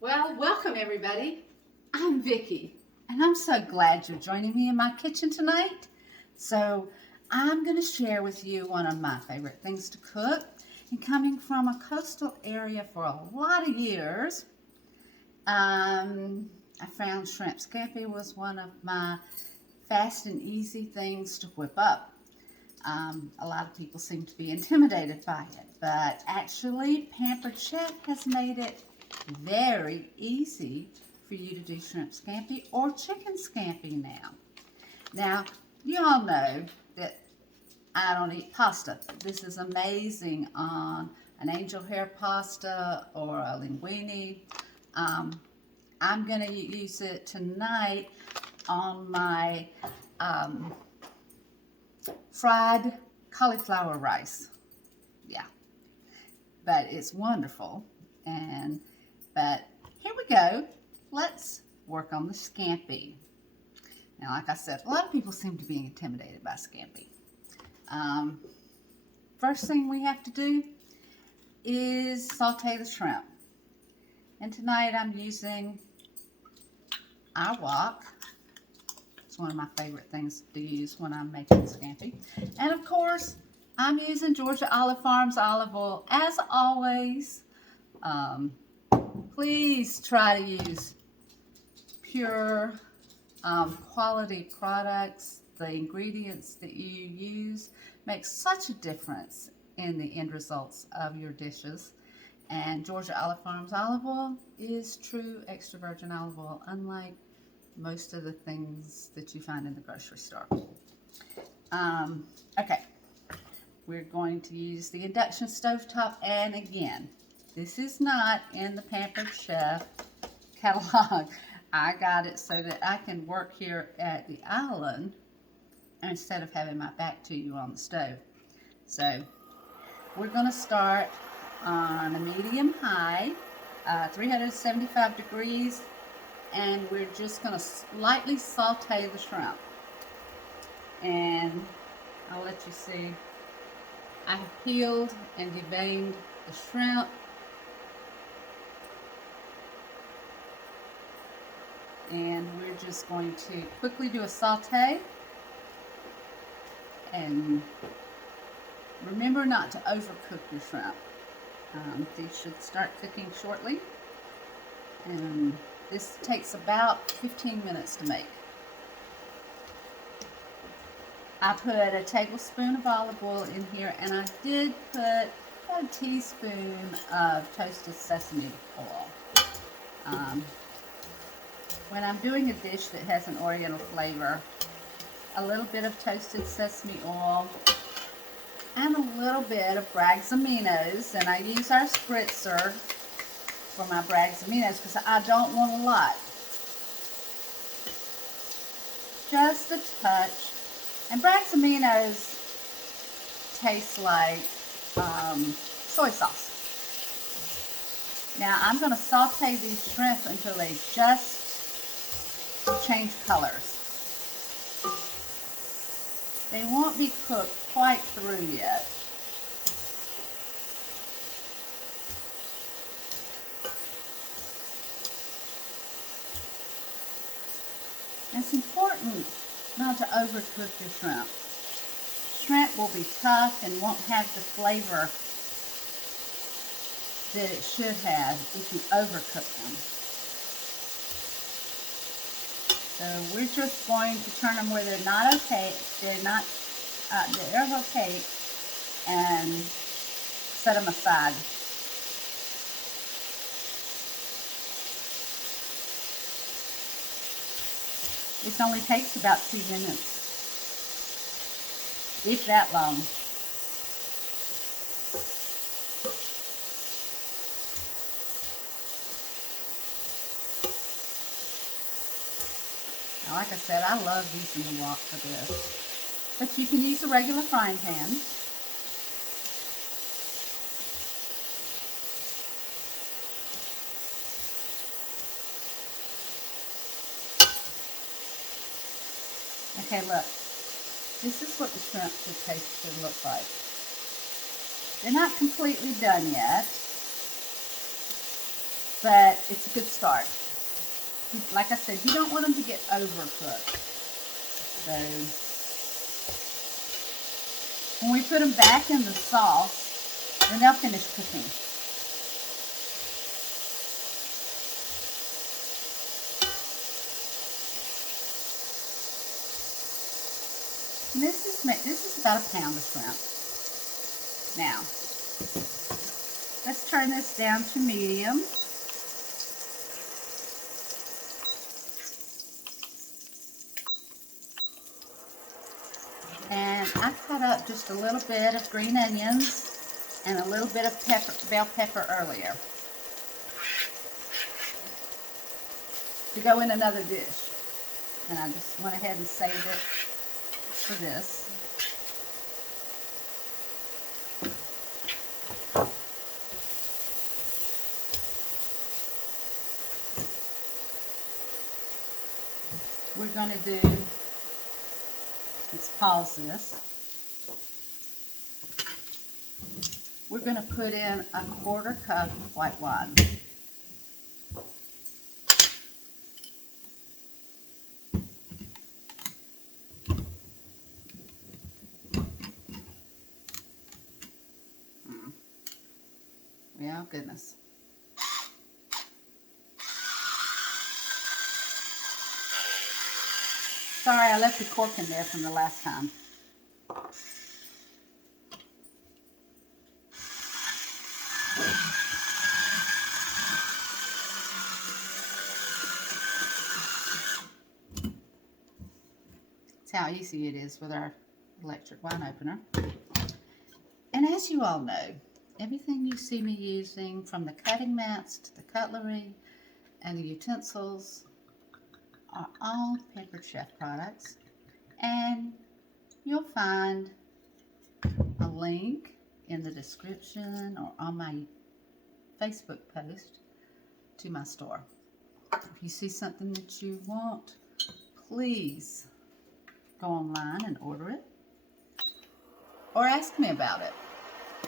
Well, welcome everybody. I'm Vicki, and I'm so glad you're joining me in my kitchen tonight. So, I'm going to share with you one of my favorite things to cook. And coming from a coastal area for a lot of years, I found shrimp scampi was one of my fast and easy things to whip up. A lot of people seem to be intimidated by it, but actually Pampered Chef has made it very easy for you to do shrimp scampi or chicken scampi now. Now, you all know that I don't eat pasta. This is amazing on an angel hair pasta or a linguine. I'm going to use it tonight on my fried cauliflower rice. Yeah, but it's wonderful. But here we go. Let's work on the scampi. Now, like I said, a lot of people seem to be intimidated by scampi. First thing we have to do is saute the shrimp. And tonight I'm using our wok. It's one of my favorite things to use when I'm making scampi. And of course, I'm using Georgia Olive Farms olive oil as always. Please try to use pure quality products. The ingredients that you use make such a difference in the end results of your dishes. And Georgia Olive Farms olive oil is true extra virgin olive oil, unlike most of the things that you find in the grocery store. Okay, we're going to use the induction stovetop, and again, this is not in the Pampered Chef catalog. I got it so that I can work here at the island instead of having my back to you on the stove. So we're going to start on a medium-high, 375 degrees, and we're just going to lightly saute the shrimp. And I'll let you see. I have peeled and deveined the shrimp. And we're just going to quickly do a saute. And remember not to overcook your shrimp. These should start cooking shortly. And this takes about 15 minutes to make. I put a tablespoon of olive oil in here, and I did put about a teaspoon of toasted sesame oil. When I'm doing a dish that has an oriental flavor, a little bit of toasted sesame oil and a little bit of Bragg's aminos, and I use our spritzer for my Bragg's aminos because I don't want a lot. Just a touch. And Bragg's aminos taste like soy sauce. Now I'm going to saute these shrimp until they just change colors. They won't be cooked quite through yet. It's important not to overcook your shrimp. Shrimp will be tough and won't have the flavor that it should have if you overcook them. So we're just going to turn them where they're not okay, they're okay, and set them aside. This only takes about 2 minutes, if that long. Now, like I said, I love using the wok for this, but you can use a regular frying pan. Okay, look. This is what the shrimp should look like. They're not completely done yet. but it's a good start. Like I said, you don't want them to get overcooked. So when we put them back in the sauce, then they'll finish cooking. And this is about a pound of shrimp. Now, let's turn this down to medium. And I cut up just a little bit of green onions and a little bit of bell pepper earlier to go in another dish. And I just went ahead and saved it for this. We're going to do, let's pause this. We're going to put in a 1/4 cup white wine. Yeah, goodness. Sorry, I left the cork in there from the last time. That's how easy it is with our electric wine opener. And as you all know, everything you see me using, from the cutting mats to the cutlery and the utensils, are all Pampered Chef products. And you'll find a link in the description or on my Facebook post to my store. If you see something that you want, please go online and order it or ask me about it.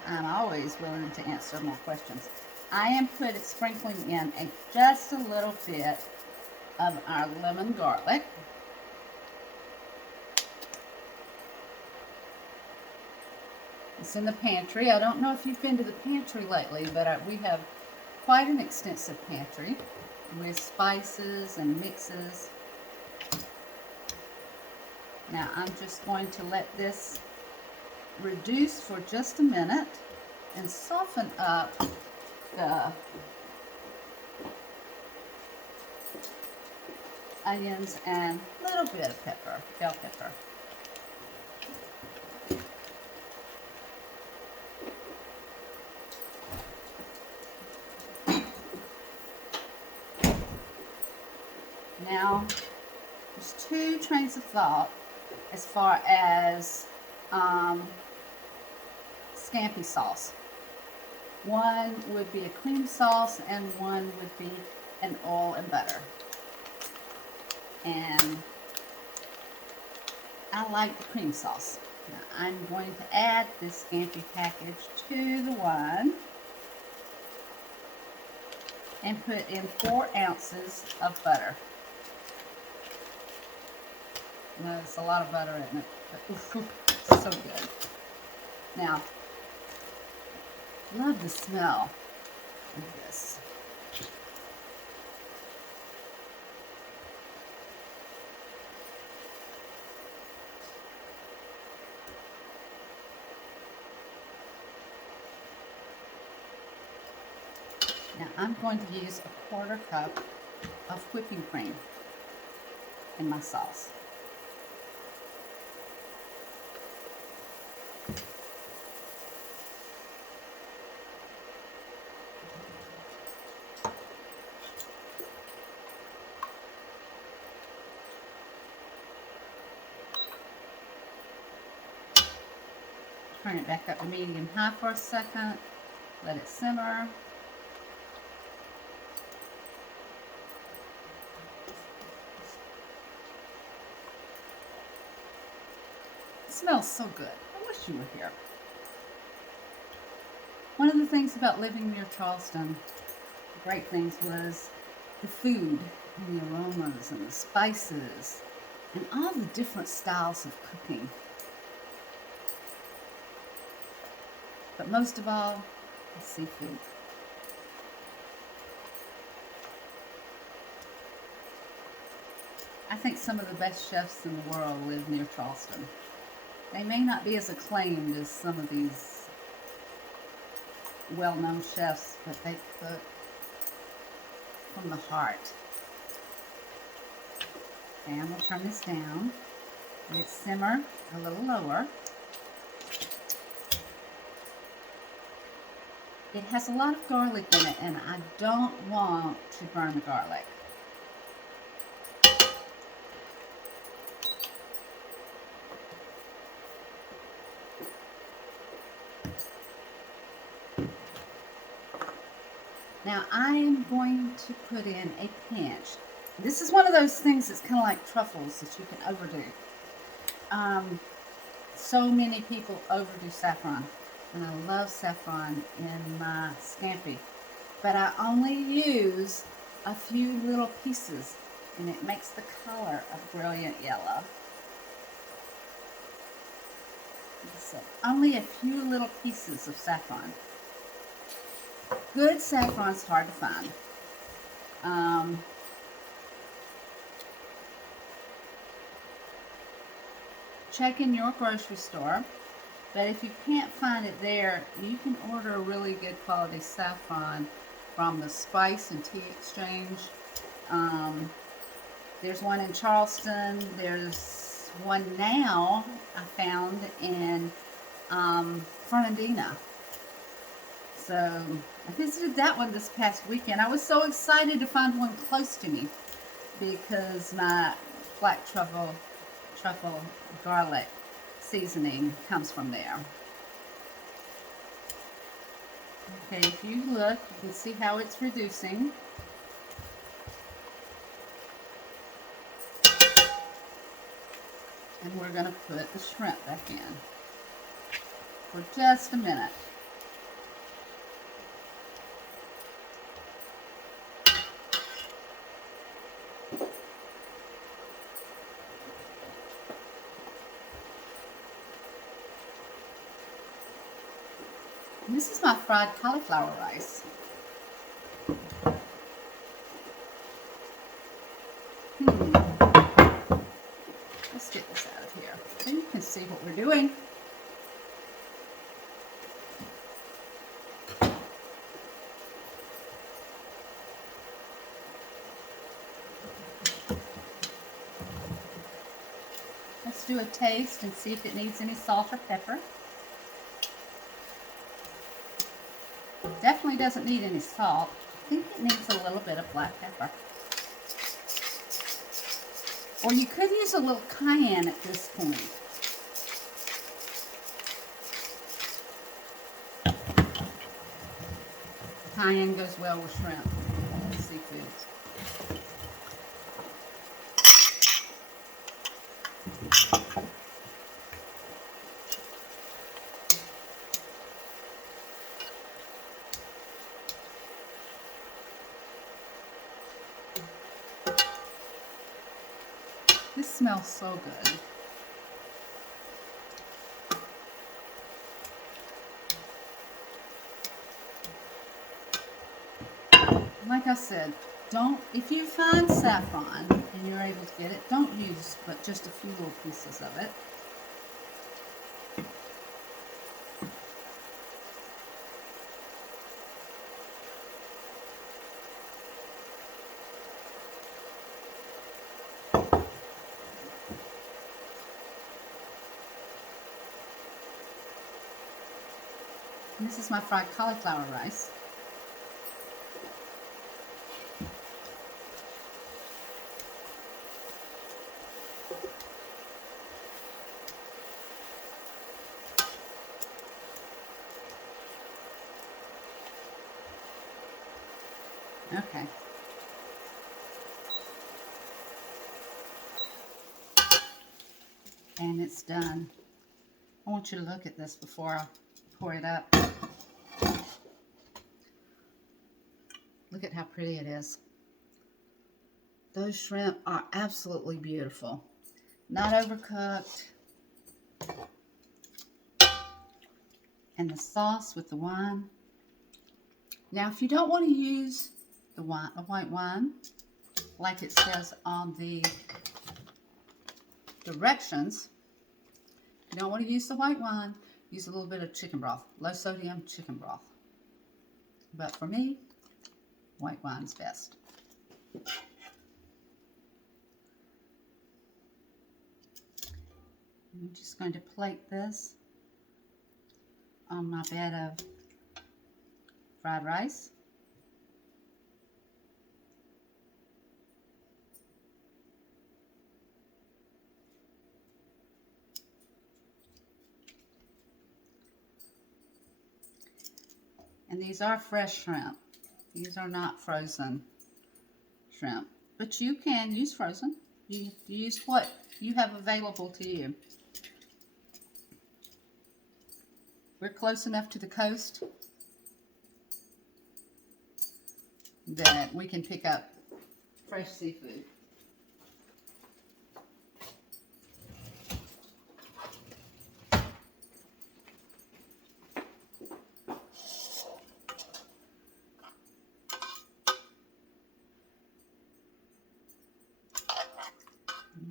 I'm always willing to answer more questions. I am sprinkling in just a little bit of our lemon garlic. It's in the pantry. I don't know if you've been to the pantry lately, but we have quite an extensive pantry with spices and mixes. Now I'm just going to let this reduce for just a minute and soften up the onions and a little bit of pepper, bell pepper. Now, there's two trains of thought as far as Scampi sauce. One would be a cream sauce and one would be an oil and butter. And I like the cream sauce. Now I'm going to add this Scampi package to the one and put in 4 ounces of butter. No, it's a lot of butter in it, but so good. Now, love the smell of this. Now, I'm going to use a 1/4 cup of whipping cream in my sauce. Turn it back up to medium-high for a second. Let it simmer. It smells so good. I wish you were here. One of the things about living near Charleston great things was the food and the aromas and the spices and all the different styles of cooking. But most of all, the seafood. I think some of the best chefs in the world live near Charleston. They may not be as acclaimed as some of these well-known chefs, but they cook from the heart. Okay, I'm going to turn this down. Let it simmer a little lower. It has a lot of garlic in it, and I don't want to burn the garlic. Now I am going to put in a pinch. This is one of those things that's kind of like truffles that you can overdo. So many people overdo saffron, and I love saffron in my scampi, but I only use a few little pieces, and it makes the color a brilliant yellow. So only a few little pieces of saffron. Good saffron's hard to find. Check in your grocery store, but if you can't find it there, you can order a really good quality saffron from the Spice and Tea Exchange. There's one in Charleston. There's one now I found in Fernandina. So I visited that one this past weekend. I was so excited to find one close to me because my black truffle garlic seasoning comes from there. Okay, if you look, you can see how it's reducing. And we're going to put the shrimp back in for just a minute. And this is my fried cauliflower rice. Let's get this out of here so you can see what we're doing. Let's do a taste and see if it needs any salt or pepper. Definitely doesn't need any salt. I think it needs a little bit of black pepper. Or you could use a little cayenne at this point. Cayenne goes well with shrimp and seafoods. This smells so good. Like I said, if you find saffron and you're able to get it, don't use but just a few little pieces of it. And this is my fried cauliflower rice. Okay. And it's done. I want you to look at this before I pour it up. Look at how pretty it is. Those shrimp are absolutely beautiful. Not overcooked. And the sauce with the wine. Now, if you don't want to use the white wine, like it says on the directions, if you don't want to use the white wine, use a little bit of chicken broth, low sodium chicken broth. But for me, white wine's best. I'm just going to plate this on my bed of fried rice. And these are fresh shrimp. These are not frozen shrimp. But you can use frozen. You use what you have available to you. We're close enough to the coast that we can pick up fresh seafood.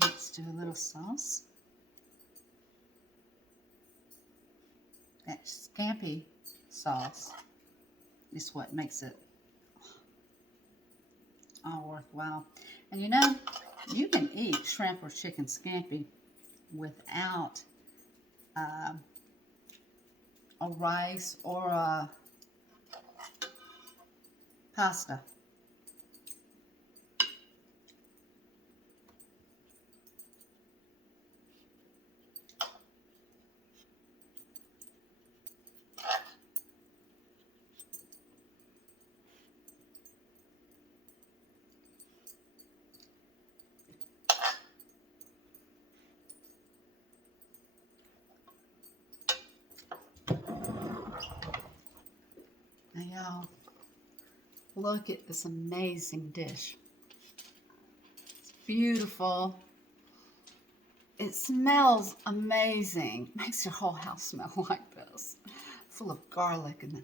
Let's do a little sauce. That Scampi sauce is what makes it all worthwhile. And you know, you can eat shrimp or chicken scampi without a rice or a pasta. Now y'all, look at this amazing dish. It's beautiful. It smells amazing. Makes your whole house smell like this. Full of garlic and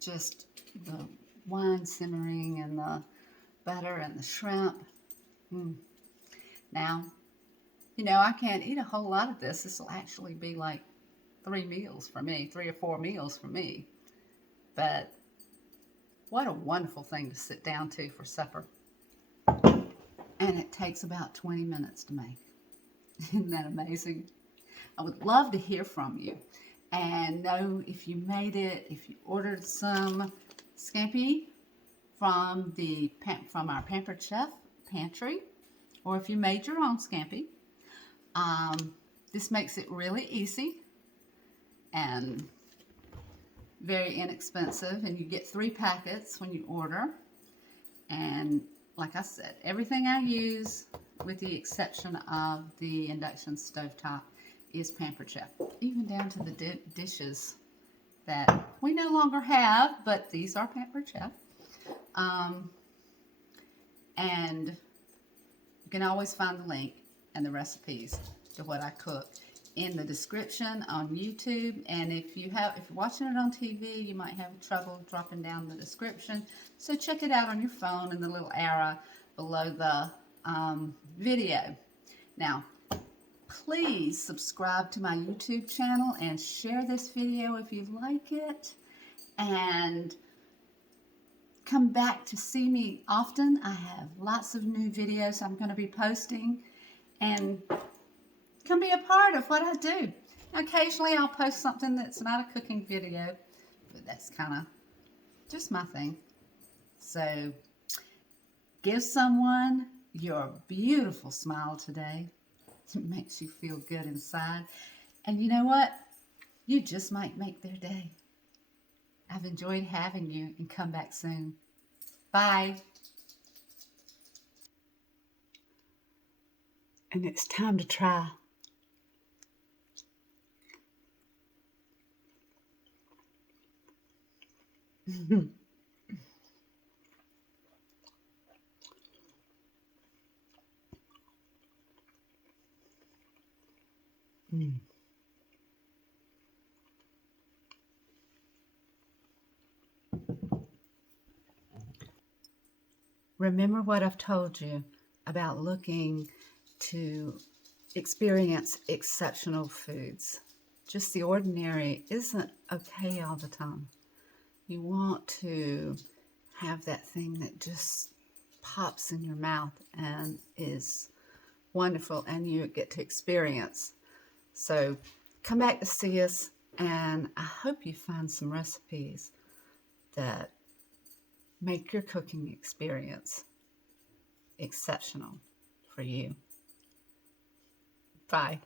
just the wine simmering and the butter and the shrimp. Now, you know, I can't eat a whole lot of this. This will actually be like 3 meals for me, 3 or 4 meals for me. But what a wonderful thing to sit down to for supper. And it takes about 20 minutes to make. Isn't that amazing? I would love to hear from you and know if you made it, if you ordered some scampi from our Pampered Chef pantry, or if you made your own scampi. This makes it really easy and very inexpensive, and you get 3 packets when you order. And like I said, everything I use, with the exception of the induction stovetop, is Pampered Chef. Even down to the dishes that we no longer have, but these are Pampered Chef. And you can always find the link and the recipes to what I cook in the description on YouTube. And if you're watching it on TV, you might have trouble dropping down the description. So check it out on your phone in the little arrow below the video. Now, please subscribe to my YouTube channel and share this video if you like it. And come back to see me often. I have lots of new videos I'm going to be posting. And come be a part of what I do. Occasionally I'll post something that's not a cooking video, but that's kind of just my thing. So give someone your beautiful smile today. It makes you feel good inside. And you know what? You just might make their day. I've enjoyed having you, and come back soon. Bye. And it's time to try. Mm. Remember what I've told you about looking to experience exceptional foods. Just the ordinary isn't okay all the time. You want to have that thing that just pops in your mouth and is wonderful and you get to experience. So come back to see us, and I hope you find some recipes that make your cooking experience exceptional for you. Bye.